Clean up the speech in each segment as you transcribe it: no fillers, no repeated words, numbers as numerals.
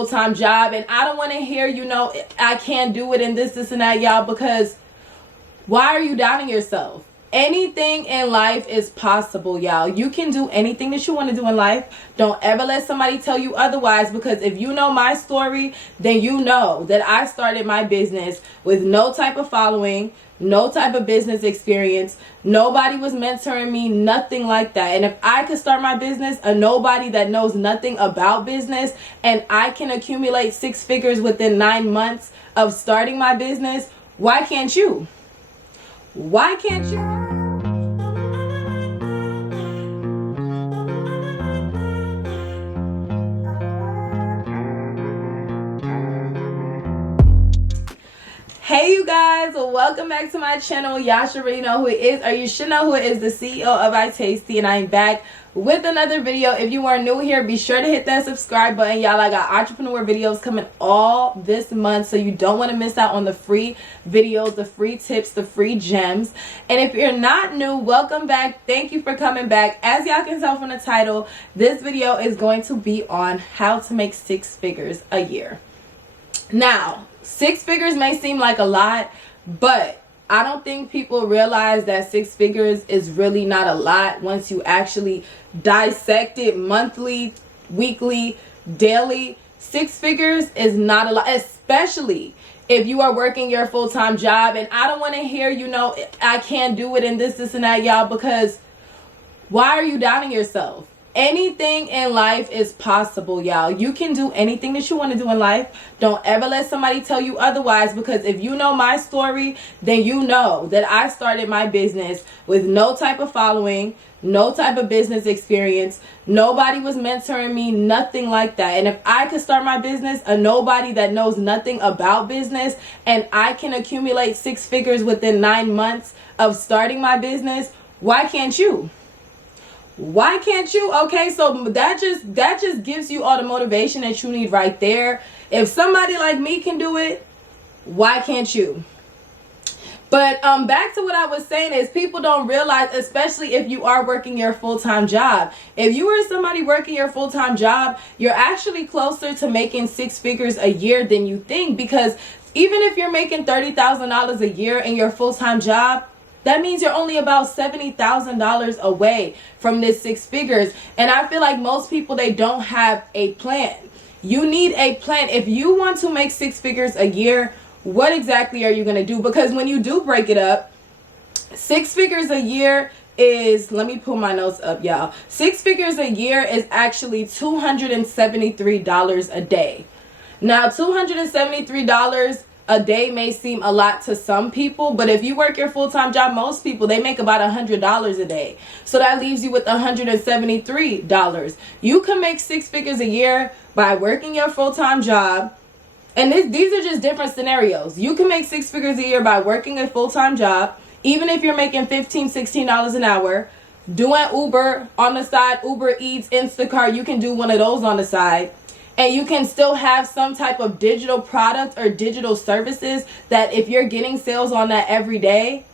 full-time job, and I don't want to hear, I can't do it and this and that, y'all, because why are you doubting yourself? Anything in life is possible, y'all. You can do anything that you want to do in life. Don't ever let somebody tell you otherwise, because if you know my story, then you know that I started my business with no type of following, no type of business experience. Nobody was mentoring me, nothing like that. And if I could start my business, a nobody that knows nothing about business, and I can accumulate 6 figures within 9 months of starting my business, why can't you? Why can't you? Hey you guys, welcome back to my channel. Y'all should already know who it is, or you should know who it is, the CEO of iyetasti, and I'm back with another video. If you are new here, be sure to hit that subscribe button, y'all. I got entrepreneur videos coming all this month, so you don't want to miss out on the free videos, the free tips, the free gems. And if you're not new, welcome back. Thank you for coming back. As y'all can tell from the title, this video is going to be on how to make 6 figures a year. Now, 6 figures may seem like a lot, but I don't think people realize that 6 figures is really not a lot once you actually dissect it monthly, weekly, daily. 6 figures is not a lot, especially if you are working your full-time job. And I don't want to hear, I can't do it and this and that, y'all, because why are you doubting yourself? Anything in life is possible, y'all. You can do anything that you want to do in life. Don't ever let somebody tell you otherwise, because if you know my story, then you know that I started my business with no type of following, no type of business experience. Nobody was mentoring me, nothing like that. And if I could start my business, a nobody that knows nothing about business, and I can accumulate 6 figures within 9 months of starting my business, why can't you? Why can't you? Okay, so that just gives you all the motivation that you need right there. If somebody like me can do it, why can't you? But back to what I was saying is, people don't realize, especially if you are working your full-time job. If you are somebody working your full-time job, you're actually closer to making 6 figures a year than you think, because even if you're making $30,000 a year in your full-time job, that means you're only about $70,000 away from this 6 figures. And I feel like most people, they don't have a plan. You need a plan. If you want to make 6 figures a year, what exactly are you going to do? Because when you do break it up, 6 figures a year is, let me pull my notes up, y'all. 6 figures a year is actually $273 a day. Now, $273 a day may seem a lot to some people, but if you work your full-time job, most people, they make about $100 a day. So that leaves you with $173. You can make 6 figures a year by working your full-time job. And these are just different scenarios. You can make 6 figures a year by working a full-time job, even if you're making $15, $16 an hour, doing Uber on the side, Uber Eats, Instacart. You can do one of those on the side. And you can still have some type of digital product or digital services that if you're getting sales on that every day,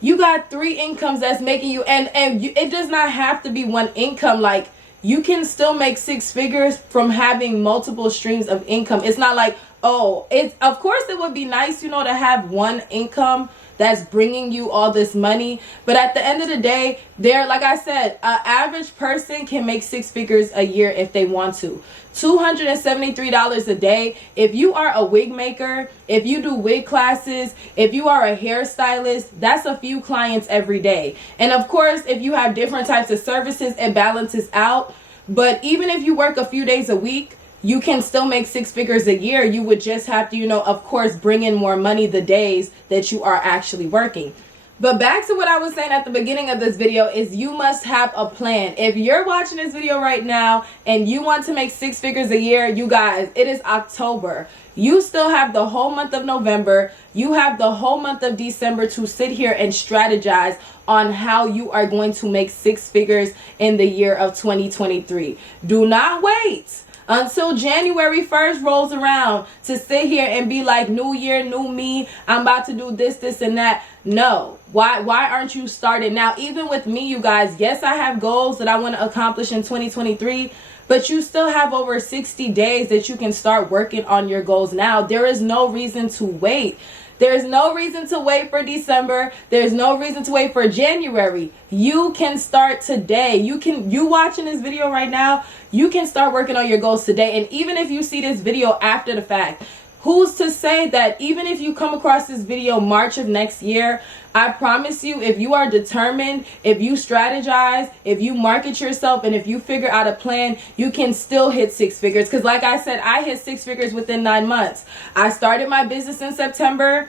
you got 3 incomes that's making you, it does not have to be one income. Like, you can still make 6 figures from having multiple streams of income. It's not like, of course it would be nice, to have one income that's bringing you all this money. But at the end of the day, like I said, an average person can make 6 figures a year if they want to. $273 a day. If you are a wig maker, if you do wig classes, if you are a hairstylist, that's a few clients every day. And of course, if you have different types of services, it balances out. But even if you work a few days a week, you can still make 6 figures a year. You would just have to, of course, bring in more money the days that you are actually working. But back to what I was saying at the beginning of this video is, you must have a plan. If you're watching this video right now and you want to make 6 figures a year, you guys, it is October. You still have the whole month of November. You have the whole month of December to sit here and strategize on how you are going to make 6 figures in the year of 2023. Do not wait until January 1st rolls around to sit here and be like, new year, new me, I'm about to do this, this, and that. No. Why aren't you started now? Even with me, you guys, yes, I have goals that I want to accomplish in 2023, but you still have over 60 days that you can start working on your goals now. There is no reason to wait. There's no reason to wait for December. There's no reason to wait for January. You can start today. You watching this video right now, you can start working on your goals today. And even if you see this video after the fact, who's to say that even if you come across this video March of next year, I promise you, if you are determined, if you strategize, if you market yourself, and if you figure out a plan, you can still hit 6 figures. Because like I said, I hit 6 figures within 9 months. I started my business in September.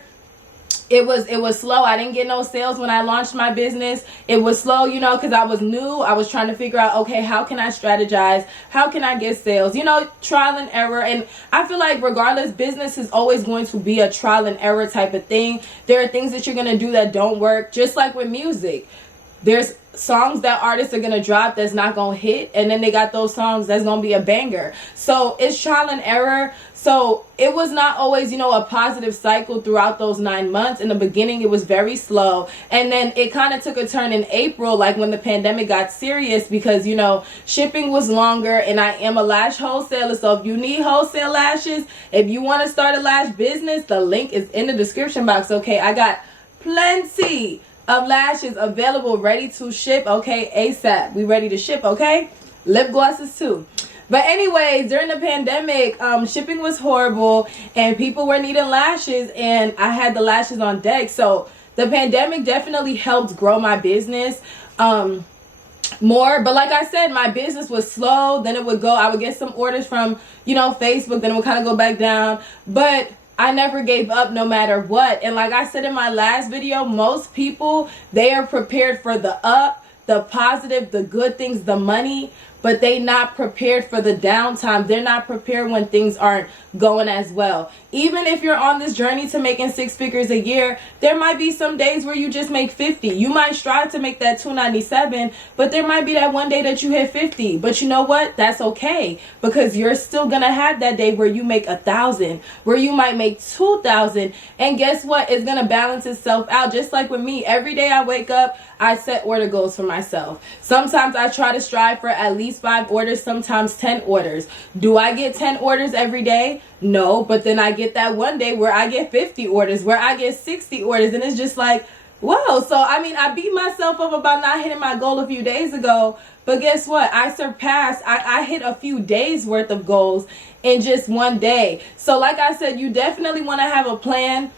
It was slow. I didn't get no sales when I launched my business. It was slow, you know, because I was new. I was trying to figure out, okay, how can I strategize? How can I get sales? You know, trial and error. And I feel like regardless, business is always going to be a trial and error type of thing. There are things that you're going to do that don't work. Just like with music. There's songs that artists are going to drop that's not going to hit. And then they got those songs that's going to be a banger. So it's trial and error. So it was not always, you know, a positive cycle throughout those 9 months. In the beginning, it was very slow. And then it kind of took a turn in April, like when the pandemic got serious, because, you know, shipping was longer and I am a lash wholesaler. So if you need wholesale lashes, if you want to start a lash business, the link is in the description box. Okay, I got plenty of lashes available, ready to ship. Okay, ASAP. We ready to ship, okay? Lip glosses too. But anyways, during the pandemic, shipping was horrible and people were needing lashes and I had the lashes on deck. So the pandemic definitely helped grow my business more. But like I said, my business was slow. Then it would go, I would get some orders from, you know, Facebook. Then it would kind of go back down. But I never gave up no matter what. And like I said in my last video, most people, they are prepared for the up, the positive, the good things, the money, but they not prepared for the downtime. They're not prepared when things aren't going as well. Even if you're on this journey to making 6 figures a year, there might be some days where you just make 50. You might strive to make that 297, but there might be that one day that you hit 50. But you know what? That's okay, because you're still gonna have that day where you make 1,000, where you might make 2,000. And guess what? It's gonna balance itself out. Just like with me, every day I wake up, I set order goals for myself. Sometimes I try to strive for at least 5 orders, sometimes 10 orders. Do I get 10 orders every day? No, but then I get that one day where I get 50 orders, where I get 60 orders, and it's just like, whoa. So I mean, I beat myself up about not hitting my goal a few days ago, but guess what? I hit a few days worth of goals in just one day. So like I said, you definitely want to have a plan.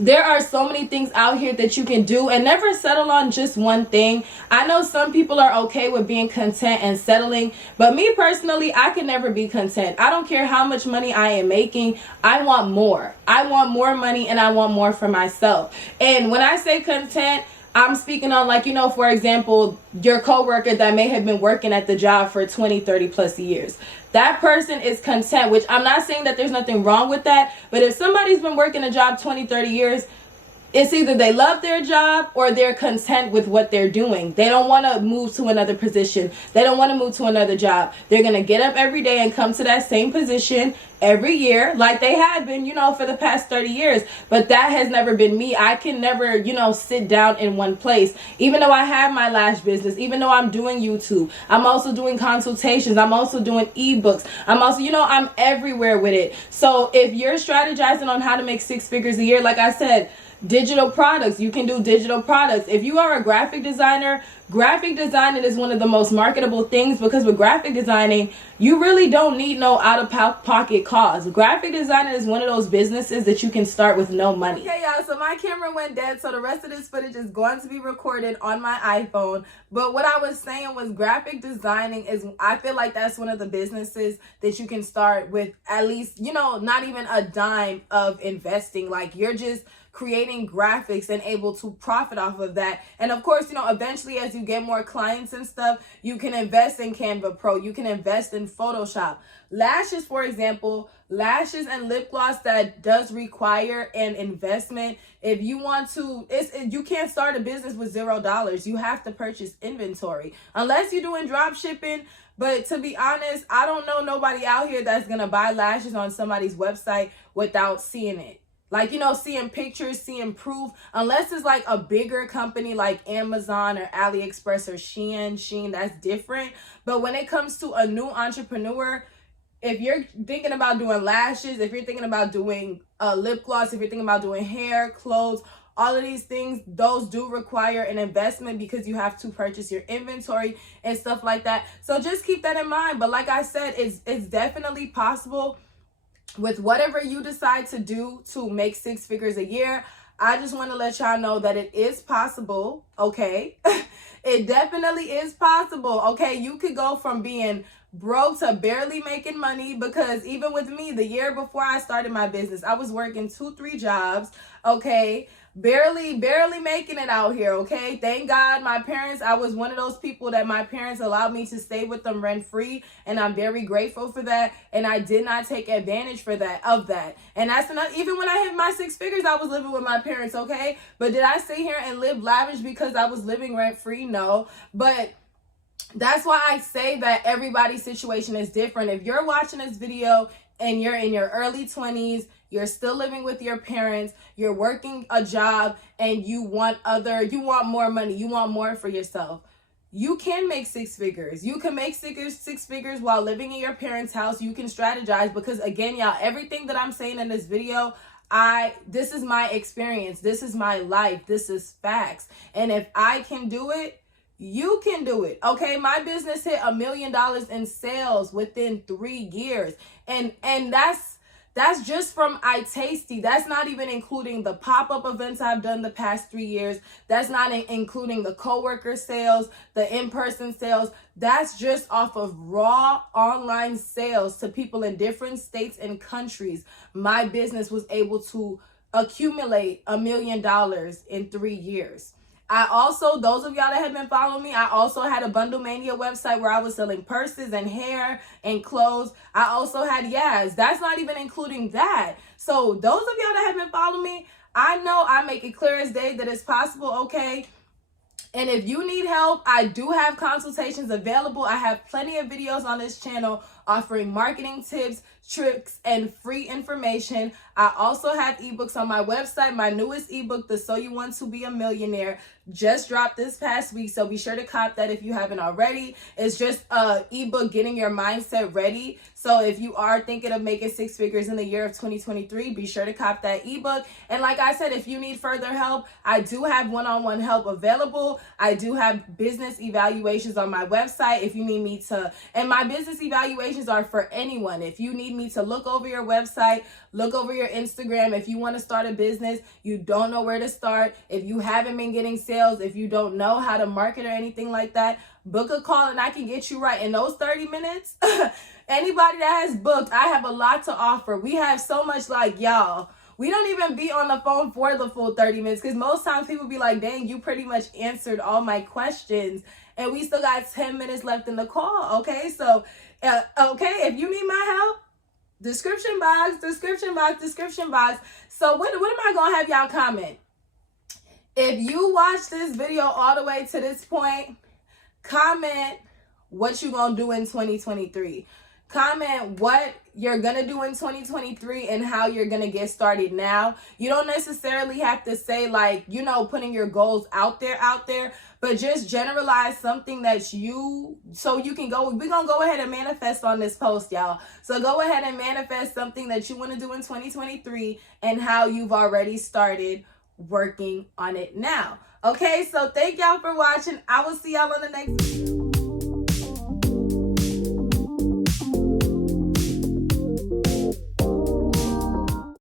There are so many things out here that you can do, and never settle on just one thing. I know some people are okay with being content and settling, but me personally, I can never be content. I don't care how much money I am making. I want more. I want more money and I want more for myself. And when I say content, I'm speaking on, like, you know, for example, your coworker that may have been working at the job for 20, 30 plus years. That person is content, which I'm not saying that there's nothing wrong with that. But if somebody's been working a job 20, 30 years, it's either they love their job or they're content with what they're doing. They don't want to move to another position. They don't want to move to another job. They're going to get up every day and come to that same position every year, like they have been, you know, for the past 30 years. But that has never been me. I can never, you know, sit down in one place. Even though I have my lash business, even though I'm doing YouTube, I'm also doing consultations, I'm also doing ebooks, I'm also, you know, I'm everywhere with it. So if you're strategizing on how to make 6 figures a year, like I said, digital products, you can do digital products. If you are a graphic designer, graphic designing is one of the most marketable things, because with graphic designing, you really don't need no out-of-pocket costs. Graphic designing is one of those businesses that you can start with no money. Okay, y'all, so my camera went dead, so the rest of this footage is going to be recorded on my iPhone. But what I was saying was, graphic designing is, I feel like that's one of the businesses that you can start with at least, you know, not even a dime of investing. Like, you're just creating graphics and able to profit off of that. And of course, you know, eventually as you get more clients and stuff, you can invest in Canva Pro, you can invest in Photoshop. Lashes, for example, lashes and lip gloss, that does require an investment. If you want to, you can't start a business with $0. You have to purchase inventory, unless you're doing drop shipping. But to be honest, I don't know nobody out here that's gonna buy lashes on somebody's website without seeing it. Like, you know, seeing pictures, seeing proof, unless it's like a bigger company like Amazon or AliExpress or Shein, that's different. But when it comes to a new entrepreneur, if you're thinking about doing lashes, if you're thinking about doing lip gloss, if you're thinking about doing hair, clothes, all of these things, those do require an investment because you have to purchase your inventory and stuff like that. So just keep that in mind. But like I said, it's definitely possible with whatever you decide to do to make 6 figures a year. I just want to let y'all know that it is possible, okay? It definitely is possible, okay? You could go from being broke to barely making money, because even with me, the year before I started my business, I was working 2-3 jobs, okay? Barely making it out here, okay? Thank God my parents, I was one of those people that my parents allowed me to stay with them rent free, and I'm very grateful for that, and I did not take advantage of that. And that's not, even when I hit my 6 figures, I was living with my parents, okay? But did I sit here and live lavish because I was living rent free? No. But that's why I say that everybody's situation is different. If you're watching this video and you're in your early 20s, you're still living with your parents, you're working a job, and you want more money, you want more for yourself, you can make 6 figures. You can make six figures while living in your parents' house. You can strategize, because again, y'all, everything that I'm saying in this video, this is my experience, this is my life, this is facts. And if I can do it, you can do it, okay? My business hit $1 million in sales within 3 years, and that's just from iyetasti. That's not even including the pop-up events I've done the past 3 years. That's not including the coworker sales, the in-person sales. That's just off of raw online sales to people in different states and countries. My business was able to accumulate $1 million in 3 years. I also, those of y'all that have been following me, I also had a Bundle Mania website where I was selling purses and hair and clothes. I also had Yaz. That's not even including that. So those of y'all that have been following me, I know I make it clear as day that it's possible, okay? And if you need help, I do have consultations available. I have plenty of videos on this channel offering marketing tips, tricks, and free information. I also have ebooks on my website. My newest ebook, the So You Want to Be a Millionaire, just dropped this past week, so be sure to cop that if you haven't already. It's just a ebook getting your mindset ready. So if you are thinking of making 6 figures in the year of 2023, be sure to cop that ebook. And like I said, if you need further help, I do have one-on-one help available. I do have business evaluations on my website if you need me to, and my business evaluations are for anyone. If you need me to look over your website, look over your Instagram, if you want to start a business, you don't know where to start, if you haven't been getting sales, if you don't know how to market or anything like that, book a call and I can get you right in those 30 minutes. Anybody that has booked, I have a lot to offer. We have so much, like, y'all, we don't even be on the phone for the full 30 minutes, because most times people be like, dang, you pretty much answered all my questions, and we still got 10 minutes left in the call, okay? So, okay, if you need my help, description box. So what am I going to have y'all comment? If you watch this video all the way to this point, comment what you going to do in 2023. Comment what you're going to do in 2023 and how you're going to get started now. You don't necessarily have to say, like, you know, putting your goals out there, but just generalize something that so you can go. We're going to go ahead and manifest on this post, y'all. So go ahead and manifest something that you want to do in 2023 and how you've already started working on it now. Okay, so thank y'all for watching. I will see y'all on the next video.